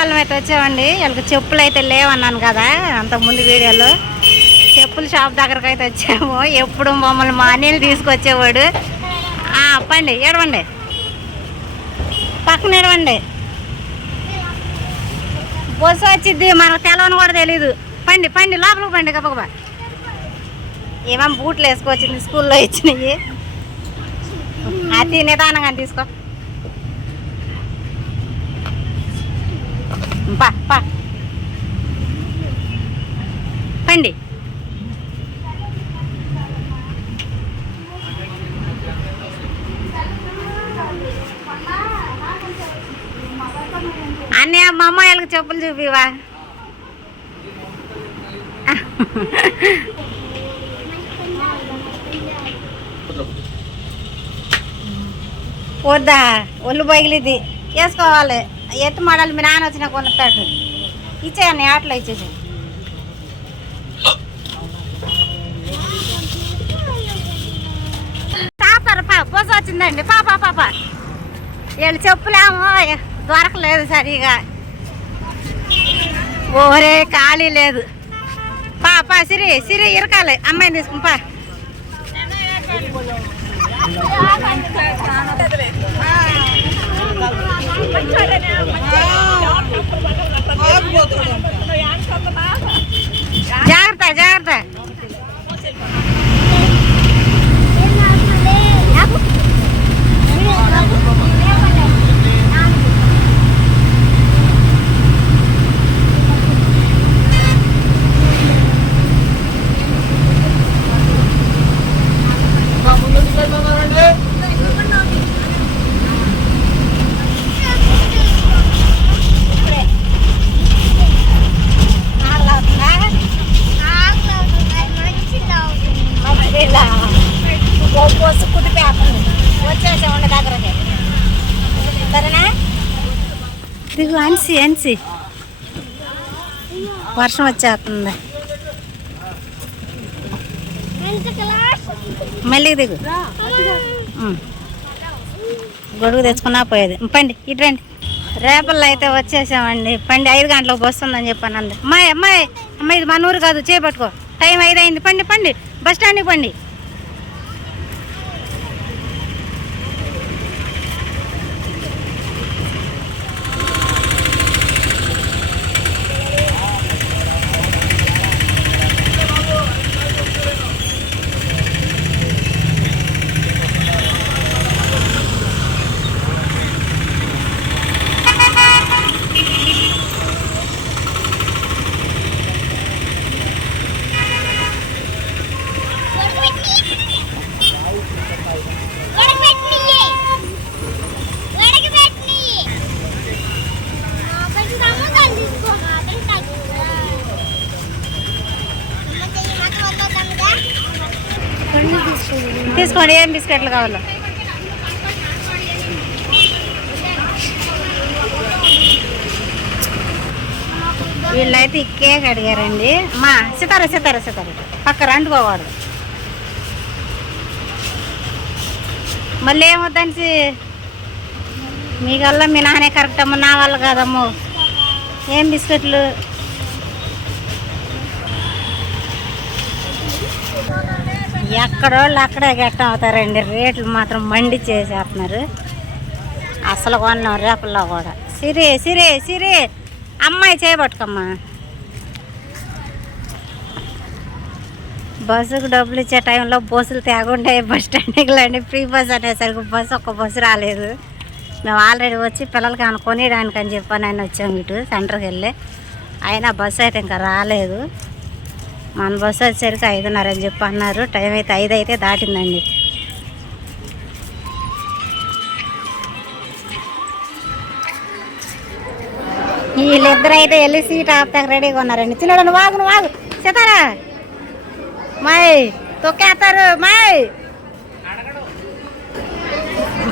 రావులపాలెం అయితే వచ్చామండి వీళ్ళకి చెప్పులు అయితే లేవన్నాను కదా అంత ముందు వీడియోలో. చెప్పుల షాప్ దగ్గరకు అయితే వచ్చాము. ఎప్పుడు మమ్మల్ని మా అనిల్ తీసుకొచ్చేవాడు. అప్పండి పండి ఏడవండి. పక్కన ఏడవండి. బస్సు వచ్చింది మనకు తెలవని కూడా తెలీదు. పండి పండి లోపలికి పండి గబగబా ఏమేమి బూట్లు వేసుకొచ్చింది స్కూల్లో ఇచ్చినవి? అతి నిదానంగా తీసుకో. పా పా. పండి. అన్నయ్య మా అమ్మాయిలకు చెప్పులు చూపివా వద్దా? ఒళ్ళు పగిలిది. వేసుకోవాలి. ఎత్తు మోడల్ మీ నాన్న వచ్చిన కొనుక్తాడు. ఇచ్చేయండి ఆటలో ఇచ్చేసి. తాతారు పా పూస వచ్చిందండి. పాప పాప. వీళ్ళు చెప్పులేమో దొరకలేదు సరిగా. ఓరే ఖాళీ లేదు. పాప సిరి సిరి ఇరకాలి. అమ్మాయిని తీసుకుని పా. జాగ్రత్త జాగ్రత్త వచ్చేసామండి దగ్గరకి సరేనా దిగు అన్సి అన్సి వర్షం వచ్చేస్తుంది. మళ్ళీ దిగు. గొడుగు తెచ్చుకున్నా పోయేది. పండి ఇటు రండి. రేపల్లో అయితే వచ్చేసామండి. పండి ఐదు గంటలకు వస్తుందని చెప్పాను అంది. అమ్మాయి అమ్మాయి అమ్మాయి ఇది మన ఊరు కాదు చేపట్టుకో. టైం ఐదు అయింది పండి పండి బస్ స్టాండ్కి పండి తీసుకోండి ఏం బిస్కెట్లు కావాలా? వీళ్ళైతే ఈ కేక్ అడిగారండి మా సితార సితార సితార. పక్క రండుకోవాడు మళ్ళీ ఏమొద్దని మీకల్లా మీ నానే కరెక్ట్ అమ్మ నా వల్ల కాదమ్మో. ఏం బిస్కెట్లు? ఎక్కడోళ్ళు అక్కడే గట్టం అవుతారండి. రేట్లు మాత్రం మండి చేసేస్తున్నారు. అసలు కొన్నాం రేపల్లో కూడా. సిరే సిరే సిరే. అమ్మాయి చేయబట్టుకమ్మా బస్సుకు డబ్బులు ఇచ్చే టైంలో బస్సులు తేగుండే బస్ స్టాండ్కి లేండి. ఫ్రీ బస్ అనేసరికి బస్సు ఒక్క బస్సు రాలేదు. మేము ఆల్రెడీ వచ్చి పిల్లలకి ఏమైనా కొనియడానికి అని చెప్పని ఆయన వచ్చాము ఇటు సెంటర్కి వెళ్ళి. అయినా బస్సు అయితే ఇంకా రాలేదు. మన బస్సు వచ్చేసరికి ఐదున్నర అని చెప్పి అన్నారు. టైం అయితే ఐదు అయితే దాటిందండి. వీళ్ళిద్దరు అయితే వెళ్ళి సీట్ ఆపుతాక రెడీగా ఉన్నారండి. చిన్నడు వాగును వాగు నువ్వు సీతారా? మాయ్ తొక్కేస్తారు మాయ్.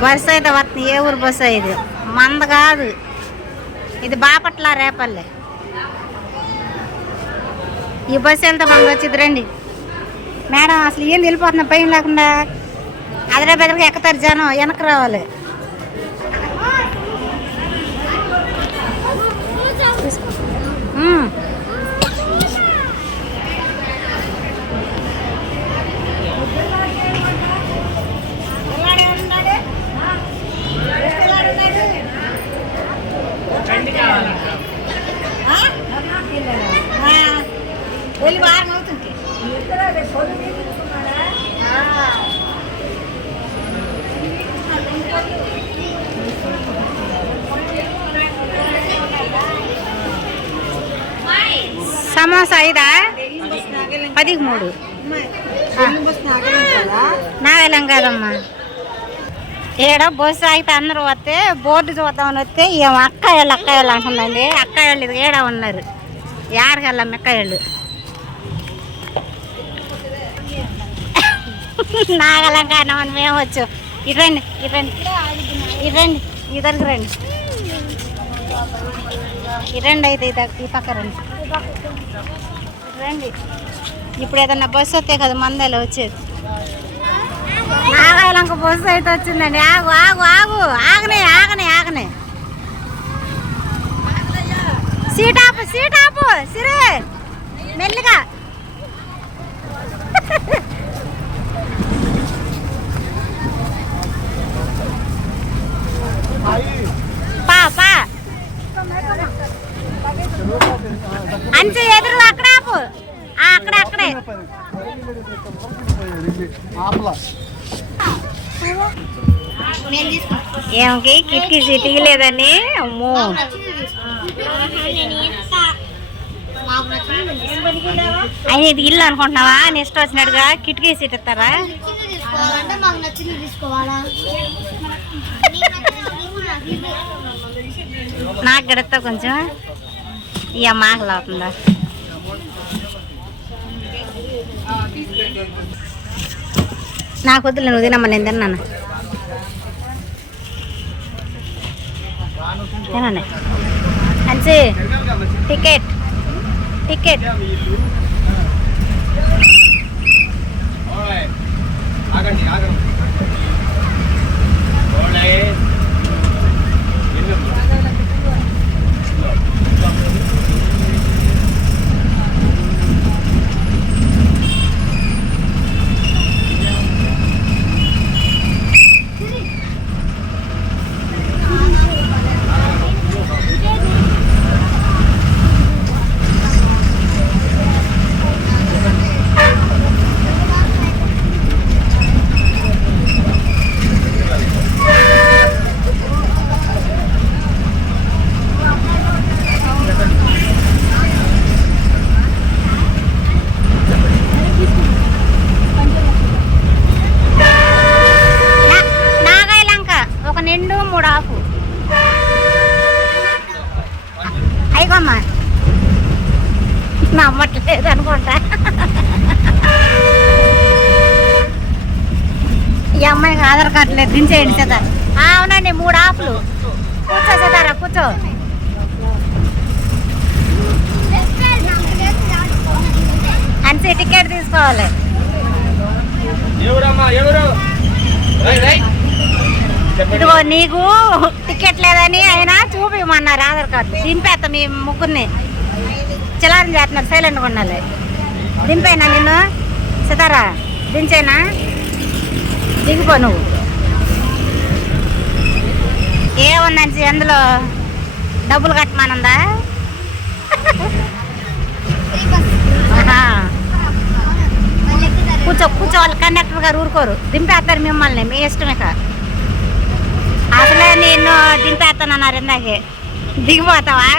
బస్సు అయితే వస్తుంది ఏ ఊరు బస్సు ఇది? మంద కాదు. ఇది బాపట్ల రేపల్లే. ఈ బస్సు వెళ్తే మనకు వచ్చింది రండి. మేడం అసలు ఏం వెళ్ళిపోతున్నా భయం లేకుండా అదరే బెదరికి ఎక్కుతారు జనం వెనక్కి రావాలి. ఉమ్. వెళ్ళి వారం అవుతుంది సమోసా ఐదా పదికి మూడు నాగలం కాదమ్మా ఏడ బస్సు ఆగితే అందరూ వస్తే బోర్డు చూద్దామని వస్తే ఏం అక్కాయలు అక్కాయలు అంటుందండి. అక్కాయలు ఇది ఏడ ఉన్నారు. ఏడకెళ్ళాం అక్కాయలు నాగలం కానమని మేము వచ్చు? ఇరండి ఇరండి ఇరండి ఇద్దరికి రండి ఇరండి అయితే ఈ పక్క రండి. రండి. ఇప్పుడు ఏదన్నా బస్సు వస్తే కదా మందలో వచ్చేది. నాగాయలంక బస్సు అయితే వచ్చిందండి. ఆగు ఆగు ఆగు. ఆగనే ఆగనే ఆగనే. సీట్ ఆపు సీట్ ఆపు. సిరే మెల్లిగా. పా పా. అంచు ఎదురు అక్కడ ఆపు. అక్కడ అక్కడే. ఏమికి కిటికీ సిటీ లేదని అమ్మో. ఆయన ఇది ఇల్లు అనుకుంటున్నావా? నెక్స్ట్ వచ్చినట్టుగా కిటికీ సీట్ ఇస్తారా? నాకు గడతా కొంచెం ఇక మాకలు అవుతుందా? నాకు వద్దులే నువ్వు తినమ్మా నేను తిన్నాను? తినండి అంచి టికెట్ టికెట్. ఆగండి ఆగండి నా- నాగాయలంక ఒక నిండు మూడు ఆఫు అయిగోమ్మా నమ్మట్లేదు అనుకుంటా. ఈ అమ్మాయికి ఆధార్ కార్డు లేదు దించేయండి సదా అవునండి మూడు ఆపులు. కూర్చో సదారా కూర్చో. అన్సి టికెట్ తీసుకోవాలి. ఎవరమ్మా ఎవరు? రైట్ రైట్ ఇదిగో నీకు టికెట్ లేదని ఆయన చూపిమన్నారు ఆధార్ కార్డు. దింపేస్తా మీ ముగ్గురిని. చిలారం చేస్తున్నారు సైలెంట్గా ఉండాలి. దింపేనా నిన్ను? సితారా దించేనా? దిగిపో నువ్వు. ఏముందని అందులో డబ్బులు కట్టమానందా? కూర్చో కూర్చో వాళ్ళు కండక్టర్ గారు ఊరుకోరు. దింపేస్తారు మిమ్మల్ని మీ ఇష్టమే కాదు అసలే నేను దింపేస్తానన్నారు ఇందాకే. దిగిపోతావా?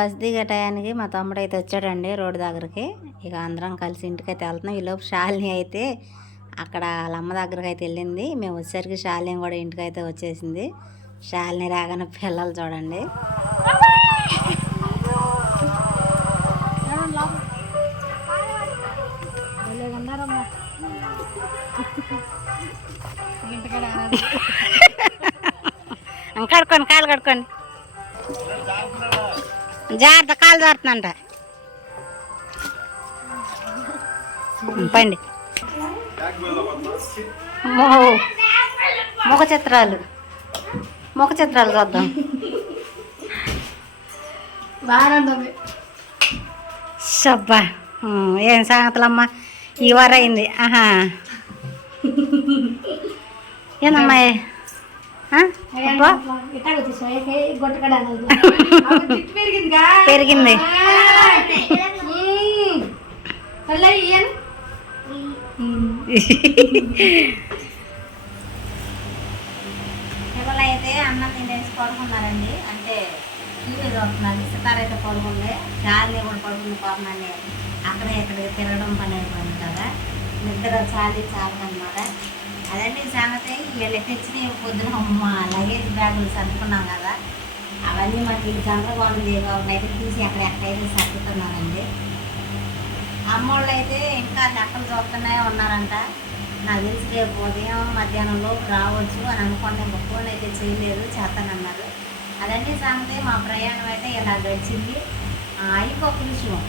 బస్ దిగే టయానికి మా తమ్ముడు అయితే వచ్చాడండి రోడ్డు దగ్గరికి. ఇక అందరం కలిసి ఇంటికైతే వెళ్తున్నాం. ఈలోపు షాలిని అయితే అక్కడ వాళ్ళ అమ్మ దగ్గరికి అయితే వెళ్ళింది. మేము వచ్చేసరికి షాలిని కూడా ఇంటికి అయితే వచ్చేసింది. షాలిని రాగానే పిల్లలు చూడండి. కడుక్కోండి కాలు కడుక్కోండి. జాగ్రత్త కాలు జారుతుందంట. పండి. ముఖ చిత్రాలు. ముఖ చిత్రాలు చూద్దాం. ఉమ్, ఏం సంగతులమ్మా? ఈ వారం అయింది. ఆహా. ఏందమ్మా పెరిగింది అయితే అన్నం తినేసి పడుకున్నారండి అంటే టీవీ చూస్తున్నారు సితార అయితే పడుకుంది చాలి కూడా పడుకుంది పాపనని అక్కడే ఇక్కడ తిరగడం పని అయిపోయింది కదా. నిద్ర చాలి చాలదన్నమాట. అదండి సంగతి. వీళ్ళు తెచ్చిన పొద్దున మా లగేజ్ బ్యాగులు సర్దుకున్నాం కదా. అవన్నీ మనకి గందరగోళం చేయకుండా అయితే తీసి అక్కడ ఎక్కడైతే సర్దుతున్నానండి అమ్మోళ్ళు అయితే ఇంకా లెక్కలు చూస్తూనే ఉన్నారంట. నాకు తెలిసి రేపు ఉదయం మధ్యాహ్నంలో రావచ్చు అని అనుకోండి. ఫోన్ అయితే చేయలేదు చేస్తానన్నారు. అదండి సంగతి. మా ప్రయాణం అయితే ఇలా గడిచింది. ఇంకొక విషయం.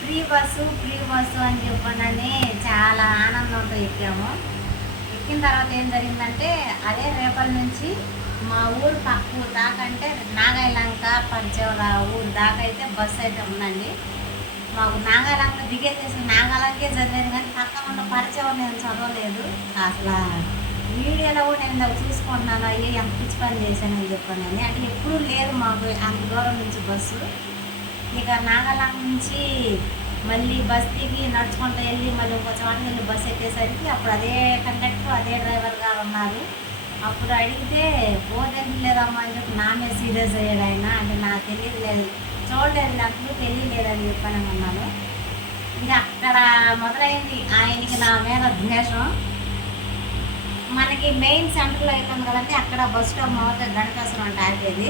ఫ్రీ బస్సు ఫ్రీ బస్సు అని చెప్పండి చాలా ఆనందంతో ఎక్కాము. ఎక్కిన తర్వాత ఏం జరిగిందంటే అదే రేపల నుంచి మా ఊరు పక్క ఊరు దాకా అంటే నాగాయలంక పంచవర ఊరు దాకా అయితే బస్సు అయితే ఉందండి. మాకు నాగాలంక దిగేసేసి నాగాలంకే చదివాను కానీ పక్కన ఉన్న పరిచయం నేను చదవలేదు. అసలు వీడియోలో కూడా నేను అది చూసుకుంటున్నాను అయ్యే ఎంత పిచ్చి పని చేశానని చెప్పాను అని. అంటే ఎప్పుడూ లేదు మాకు అంత దూరం నుంచి బస్సు. ఇక నాగాలంక నుంచి మళ్ళీ బస్ దిగి నడుచుకుంటూ వెళ్ళి మళ్ళీ ఒక చోట వెళ్ళి బస్ ఎక్కేసరికి అప్పుడు అదే కండక్టర్ అదే డ్రైవర్ గారు ఉన్నారు. అప్పుడు అడిగితే పోదండి లేదమ్మా అని చెప్పి నా మీద సీరియస్ అయ్యాడు ఆయన. అంటే నాకు తెలియలేదు చూడలేదు నాకు తెలియలేదని చెప్పాను అన్నాను. ఇంకా అక్కడ మొదలైంది ఆయనకి నా మీద ద్వేషం. మనకి మెయిన్ సెంటర్లో అవుతుంది కదండి అక్కడ బస్ స్టాప్ మొదట గణకాసురం అంటే ఆపేది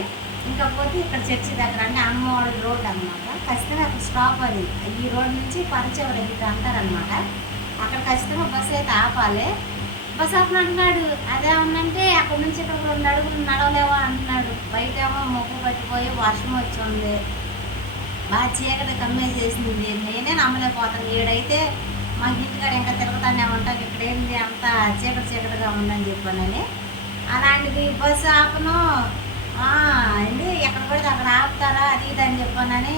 ఇంకా పోతే ఇక్కడ చర్చి దగ్గర అంటే అమ్మవాడి రోడ్ అనమాట ఖచ్చితంగా అక్కడ స్టాప్ అది. ఈ రోడ్ నుంచి పరిచయం ఇక్కడ అంటారనమాట అక్కడ ఖచ్చితంగా బస్సు అయితే ఆపాలి. బస్ అప్పుడు అంటున్నాడు. అదే ఉందంటే అక్కడ నుంచి ఇక్కడ రెండు అడుగులు నడవలేవా అంటున్నాడు. బయట ఏమో మొక్కు పట్టిపోయి వర్షం వచ్చింది బాగా చీకటి కమ్మేసేసింది నేనే నమ్మలేకపోతాను. ఈడైతే మా ఇంటికాడ ఇంకా తిరుగుతానే ఉంటాం. ఇక్కడ ఏంది అంత చీకటి చీకటిగా ఉందని చెప్పానని. అలాంటిది బస్సు ఆపను. ఎక్కడ పడితే అక్కడ ఆపుతారా? అది అని చెప్పానని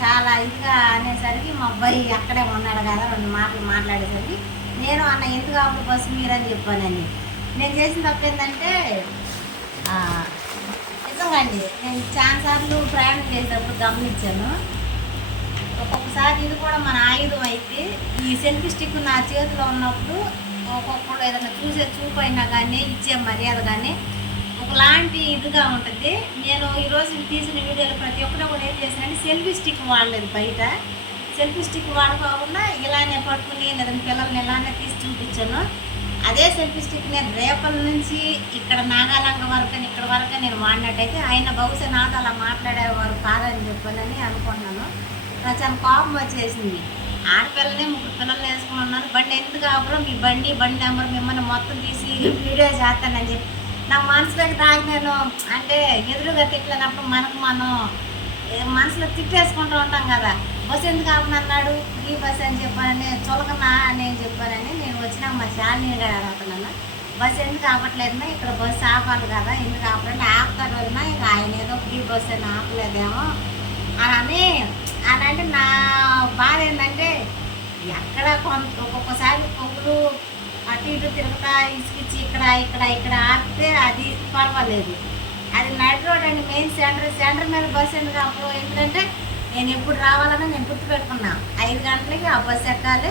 చాలా ఇదిగా అనేసరికి మా అబ్బాయి అక్కడే ఉన్నాడు కదా రెండు మాటలు మాట్లాడేసరికి నేను అన్న ఎందుకు ఆపు బస్సు మీరని చెప్పానని. నేను చేసిన తప్పు ఏంటంటే నిజంగా అండి నేను చాలా సార్లు ప్రయాణం చేసేటప్పుడు గమనించాను. ఒక్కొక్కసారి ఇది కూడా మన ఆయుధం అయితే ఈ సెల్ఫీ స్టిక్ నా చేతిలో ఉన్నప్పుడు ఒక్కొక్కడు ఏదైనా చూసే చూపు అయినా కానీ ఇచ్చే మర్యాద కానీ ఒకలాంటి ఇదిగా ఉంటుంది. నేను ఈరోజు తీసిన వీడియోలో ప్రతి ఒక్కరు కూడా ఏం చేశానంటే సెల్ఫీ స్టిక్ వాడలేదు బయట. సెల్ఫీ స్టిక్ వాడుకోకుండా ఇలానే పట్టుకుని లేదంటే పిల్లల్ని ఇలానే తీసి చూపించాను. అదే సెల్ఫీ స్టిక్ నేను రేపల నుంచి ఇక్కడ నాగాలంగ వరకు ఇక్కడ వరకు నేను వాడినట్టయితే ఆయన బహుశా నాతో అలా మాట్లాడేవారు కాదని చెప్పానని అనుకున్నాను. నాకు చాలా కోపం వచ్చేసింది. ఆడపిల్లనే ముగ్గురు పిల్లలు వేసుకుని ఉన్నాను బండి ఎందుకు ఆపడం మీ బండి బండి నెంబర్ మిమ్మల్ని మొత్తం తీసి వీడియో చేస్తానని చెప్పి నా మనసులోకి దాగి నేను అంటే ఎదురుగా తిట్లేనప్పుడు మనకు మనం మనసులో తిట్టేసుకుంటూ ఉంటాం కదా. బస్సు ఎందుకు ఆపనన్నాడు ఈ బస్సు అని చెప్పానని చులకనా నేను చెప్పానని నేను వచ్చినా మా శాలిని గారు అడుగుతున్నాను. బస్సు ఎందుకు ఆపట్లేదన్నా ఇక్కడ బస్సు ఆపాలి కదా ఎందుకు ఆపాలంటే ఆపుతారు వదినా ఇక ఆయన ఏదో ఫ్రీ బస్సు అని ఆపలేదేమో అని అని అంటే నా బాధ ఏంటంటే ఎక్కడ కొంత ఒక్కొక్కసారి పొగులు అటు ఇటు తిరుగుతా ఇసుకిచ్చి ఇక్కడ ఇక్కడ ఇక్కడ ఆపితే అది పర్వాలేదు. అది నైట్ రోడ్ అండి మెయిన్ సెంటర్. సెంటర్ మీద బస్సు ఎందుకు అప్పుడు ఎందుకంటే నేను ఎప్పుడు రావాలని నేను గుర్తు పెట్టుకున్నా. ఐదు గంటలకి ఆ బస్సు ఎక్కాలి.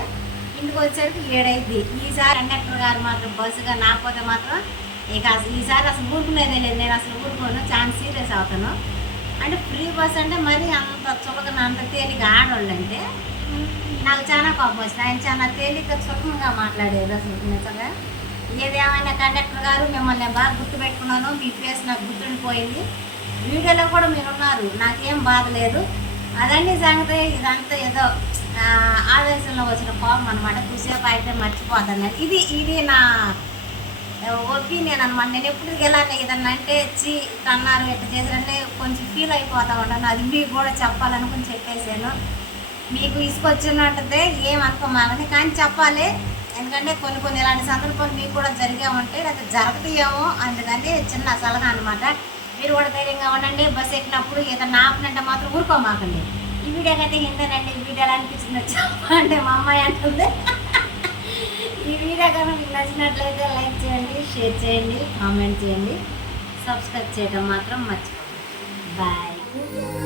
ఇంటికి వచ్చేసరికి ఏడైద్ది. ఈసారి కండక్టర్ గారు మాత్రం బస్సుగా నాకపోతే మాత్రం ఇక అసలు ఈసారి అసలు ఊరుకునేదే లేదు. నేను అసలు ఊరుకోను. చాలా సీరియస్ అవుతాను. అంటే ఫ్రీ బస్ అంటే మరీ అంత చులకన అంత తేలిక ఆడవాళ్ళు అంటే నాకు చాలా కోపం వచ్చింది. ఆయన చాలా తేలిక సుఖంగా మాట్లాడారు అసలు నిజంగా. ఏదేమైనా కండక్టర్ గారు మిమ్మల్ని బాగా బాగా గుర్తుపెట్టుకున్నాను మీ ఫేస్ నాకు గుర్తుండిపోయింది వీడియోలో కూడా మీరు ఉన్నారు నాకేం బాధ లేదు. అదన్నీ సంగతి ఇదంతా ఏదో ఆవేశంలో వచ్చిన కోపం అనమాట కుసేపు అయితే మర్చిపోతాను. ఇది ఇది నా ఒపీనియన్ అనమాట నేను ఎప్పుడు ఇలానే ఏదన్నా అంటే చి కన్నారు ఎట్లా చేశారంటే కొంచెం ఫీల్ అయిపోతా ఉంటాను. అది మీకు కూడా చెప్పాలనుకుని చెప్పేసాను మీకు ఇసుకొచ్చినట్టే ఏమనుకోమాగని కానీ చెప్పాలి. ఎందుకంటే కొన్ని కొన్ని ఇలాంటి సందర్భాలు మీకు కూడా జరిగే ఉంటాయి లేదా జరగదేమో అందుకని చిన్న సలహా అనమాట మీరు కూడా ధైర్యంగా ఉండండి. బస్ ఎక్కినప్పుడు ఏదైనా ఆపినంటే మాత్రం ఊరుకోమాకండి. ఈ వీడియో అయితే ఇంతేనండి ఈ వీడియో ఎలా చెప్పండి. మా అమ్మాయి అంటుంది. ఈ వీడియో కనుక మీకు నచ్చినట్లయితే లైక్ చేయండి షేర్ చేయండి కామెంట్ చేయండి. సబ్స్క్రైబ్ చేయడం మాత్రం మర్చిపోకండి. బాయ్.